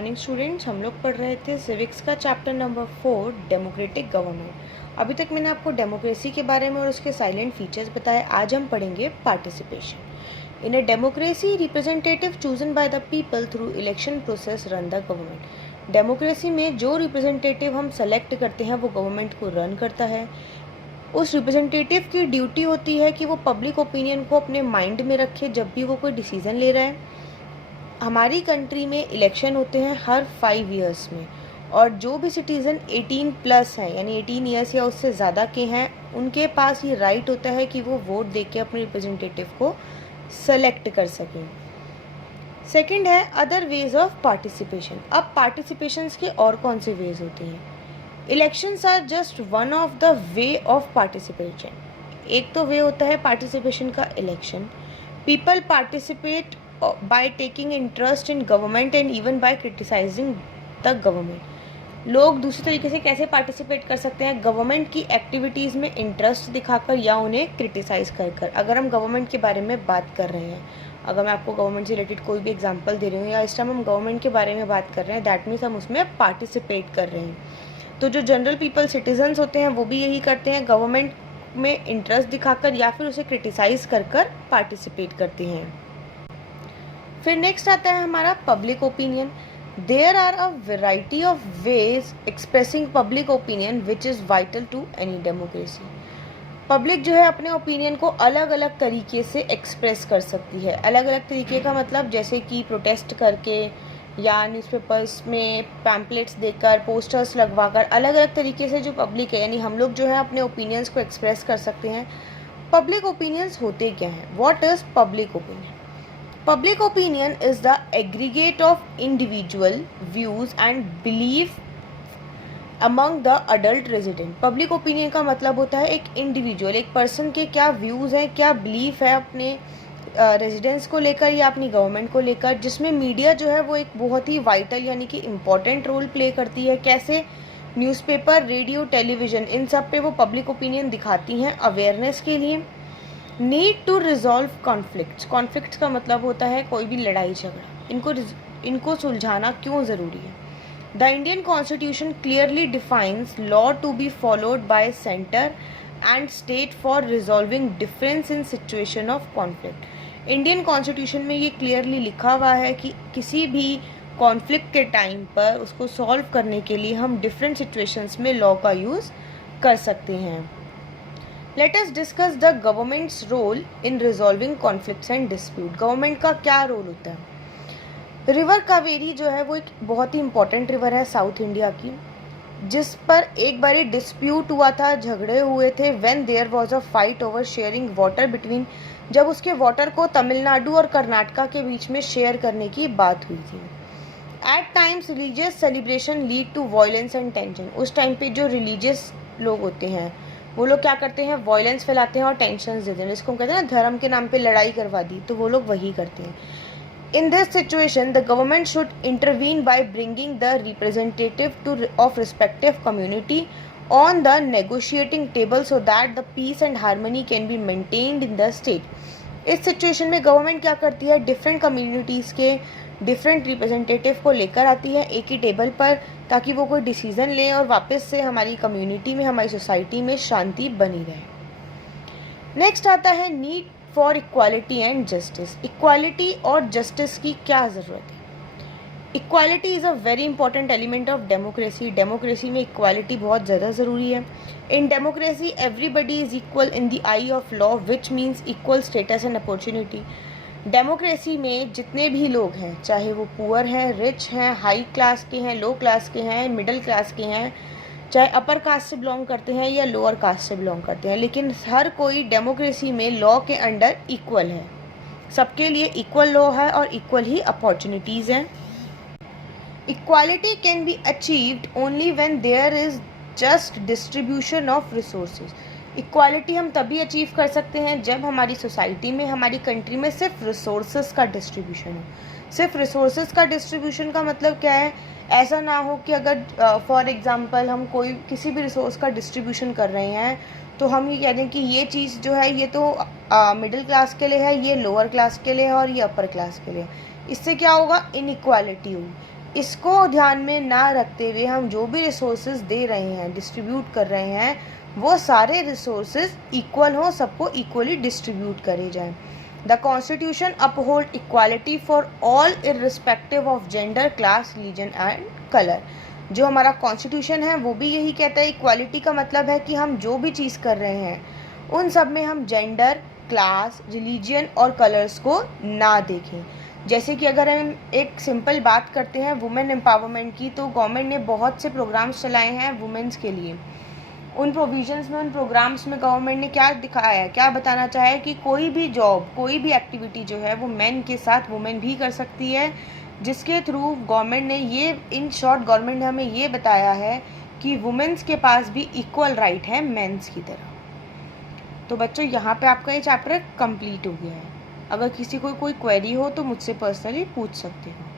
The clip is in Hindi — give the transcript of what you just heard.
Morning students. हम लोग पढ़ रहे थे सिविक्स का चैप्टर नंबर 4 डेमोक्रेटिक गवर्नमेंट। अभी तक मैंने आपको डेमोक्रेसी के बारे में और उसके साइलेंट फीचर्स बताए। आज हम पढ़ेंगे participation. In a democracy representative chosen by the people through election process run the government. Democracy में जो रिप्रेजेंटेटिव हम सेलेक्ट करते हैं वो गवर्नमेंट को रन करता है। उस रिप्रेजेंटेटिव की ड्यूटी होती है कि वो पब्लिक ओपिनियन को अपने माइंड में रखे जब भी वो कोई डिसीजन ले रहा है। हमारी कंट्री में इलेक्शन होते हैं हर 5 ईयर्स में, और जो भी सिटीज़न 18 प्लस हैं यानी 18 ईयर्स या उससे ज़्यादा के हैं उनके पास ये राइट होता है कि वो वोट दे के अपने रिप्रेजेंटेटिव को सेलेक्ट कर सकें। सेकंड है अदर वेज ऑफ पार्टिसिपेशन। अब पार्टिसिपेशंस के और कौन से वेज होते हैं? Elections are just one of the way of participation. एक तो वे होता है पार्टिसिपेशन का election. People participate by taking interest in government and even by criticizing the government। लोग दूसरे तरीके से कैसे पार्टिसिपेट कर सकते हैं? गवर्नमेंट की एक्टिविटीज़ में इंटरेस्ट दिखाकर या उन्हें क्रिटिसाइज़ कर कर। अगर हम गवर्नमेंट के बारे में बात कर रहे हैं, अगर मैं आपको गवर्नमेंट से रिलेटेड कोई भी एग्जांपल दे रही हूँ या इस टाइम हम गवर्नमेंट के बारे में बात कर रहे हैं, दैट मीन्स हम उसमें पार्टिसिपेट कर रहे हैं। तो जो जनरल पीपल सिटीजन्स होते हैं वो भी यही करते हैं, गवर्नमेंट में इंटरेस्ट दिखाकर या फिर उसे क्रिटिसाइज़ कर कर पार्टिसिपेट करते हैं। फिर नेक्स्ट आता है हमारा public opinion. There are a variety of ways expressing public opinion which is vital to any democracy. Public जो है अपने ओपिनियन को अलग अलग तरीके से एक्सप्रेस कर सकती है। अलग अलग तरीके का मतलब जैसे कि प्रोटेस्ट करके या न्यूज़पेपर्स में पैम्पलेट्स देकर, पोस्टर्स लगवाकर, अलग अलग तरीके से जो पब्लिक है यानी हम लोग जो है अपने ओपिनियंस को एक्सप्रेस कर सकते हैं। पब्लिक ओपिनियंस होते क्या हैं? What is public opinion? Public opinion is the aggregate of individual views and belief among the adult resident। Public opinion का मतलब होता है एक इंडिविजुअल, एक पर्सन के क्या व्यूज़ हैं, क्या बिलीफ है अपने रेजिडेंस को लेकर या अपनी गवर्नमेंट को लेकर, जिसमें मीडिया जो है वो एक बहुत ही वाइटल यानी कि इम्पॉर्टेंट रोल प्ले करती है। कैसे? न्यूज़पेपर, रेडियो, टेलीविज़न, इन सब पे वो पब्लिक ओपिनियन दिखाती हैं अवेयरनेस के लिए। नीड टू रिजॉल्व कॉन्फ्लिक्ट्स का मतलब होता है कोई भी लड़ाई झगड़ा, इनको सुलझाना क्यों ज़रूरी है। The Indian constitution clearly defines law to be followed by centre and state for resolving difference in situation of conflict. Indian constitution में ये क्लियरली लिखा हुआ है कि किसी भी कॉन्फ्लिक्ट के टाइम पर उसको सॉल्व करने के लिए हम डिफरेंट सिचुएशंस में लॉ का यूज़ कर सकते हैं। Let us discuss the government's role in resolving conflicts and dispute। Government का क्या रोल होता है? रिवर कावेरी जो है वो एक बहुत ही इंपॉर्टेंट रिवर है साउथ इंडिया की, जिस पर एक बारी डिस्प्यूट हुआ था, झगड़े हुए थे। when there was a fight over sharing water between, जब उसके वाटर को तमिलनाडु और कर्नाटका के बीच में शेयर करने की बात हुई थी। At times religious celebration lead to violence and tension. उस टाइम पे जो रिलीजियस लोग होते हैं वो लोग क्या करते हैं? वायलेंस फैलाते हैं और टेंशन देते हैं, जिसको हम कहते हैं ना धर्म के नाम पे लड़ाई करवा दी, तो वो लोग वही करते हैं। In this situation the government should intervene by bringing the representative to of respective community on the negotiating table so that the peace and harmony can be maintained in the state. इस सिचुएशन में गवर्नमेंट क्या करती है? डिफरेंट कम्युनिटीज़ के डिफरेंट रिप्रेजेंटेटिव को लेकर आती है एक ही टेबल पर, ताकि वो कोई डिसीज़न लें और वापस से हमारी कम्युनिटी में, हमारी सोसाइटी में शांति बनी रहे। नेक्स्ट आता है need for equality and justice. Equality और जस्टिस की क्या ज़रूरत है? Equality is a very important element of democracy. Democracy में इक्वालिटी बहुत ज़्यादा ज़रूरी है। In democracy everybody is equal in the I of law which means equal status and opportunity. Democracy में जितने भी लोग हैं, चाहे वो पुअर हैं, रिच हैं, हाई क्लास के हैं, लो क्लास के हैं, मिडिल क्लास के हैं, चाहे अपर कास्ट से बिलोंग करते हैं या लोअर कास्ट से बिलोंग करते हैं, लेकिन हर कोई डेमोक्रेसी में लॉ के अंडर इक्वल है। सबके लिए इक्वल लॉ है और इक्वल ही अपॉर्चुनिटीज़ हैं। Equality can be achieved only when there is just distribution of resources. Equality हम तभी अचीव कर सकते हैं जब हमारी सोसाइटी में, हमारी कंट्री में सिर्फ रिसोर्सेज का डिस्ट्रीब्यूशन हो। सिर्फ रिसोर्सेज का डिस्ट्रीब्यूशन का मतलब क्या है? ऐसा ना हो कि अगर फॉर एग्जांपल हम कोई किसी भी रिसोर्स का डिस्ट्रीब्यूशन कर रहे हैं तो हम ये कह दें कि ये चीज़ जो है ये तो मिडिल क्लास के लिए है, ये लोअर क्लास के लिए है और ये अपर क्लास के लिए। इससे क्या होगा? इनइक्वालिटी होगी। इसको ध्यान में ना रखते हुए हम जो भी रिसोर्सेज दे रहे हैं, डिस्ट्रीब्यूट कर रहे हैं, वो सारे रिसोर्सेज इक्वल हों, सबको इक्वली डिस्ट्रीब्यूट करे जाएं। The constitution uphold equality for all irrespective of gender, class, religion and colour. जो हमारा कॉन्स्टिट्यूशन है वो भी यही कहता है, इक्वालिटी का मतलब है कि हम जो भी चीज़ कर रहे हैं उन सब में हम जेंडर, क्लास, रिलीजन और कलर्स को ना देखें। जैसे कि अगर हम एक सिंपल बात करते हैं वुमेन एम्पावरमेंट की, तो गवर्नमेंट ने बहुत से प्रोग्राम्स चलाए हैं वुमेन्स के लिए। उन प्रोविजंस में, उन प्रोग्राम्स में गवर्नमेंट ने क्या दिखाया है, क्या बताना चाहा है कि कोई भी जॉब, कोई भी एक्टिविटी जो है वो मेन के साथ वुमेन भी कर सकती है, जिसके थ्रू गवर्नमेंट ने ये, इन शॉर्ट गवर्नमेंट ने हमें ये बताया है कि वुमेन्स के पास भी इक्वल राइट है मेंस की तरह। तो बच्चों यहाँ पे आपका ये चैप्टर कंप्लीट हो गया है। अगर किसी को कोई क्वेरी हो तो मुझसे पर्सनली पूछ सकते हो।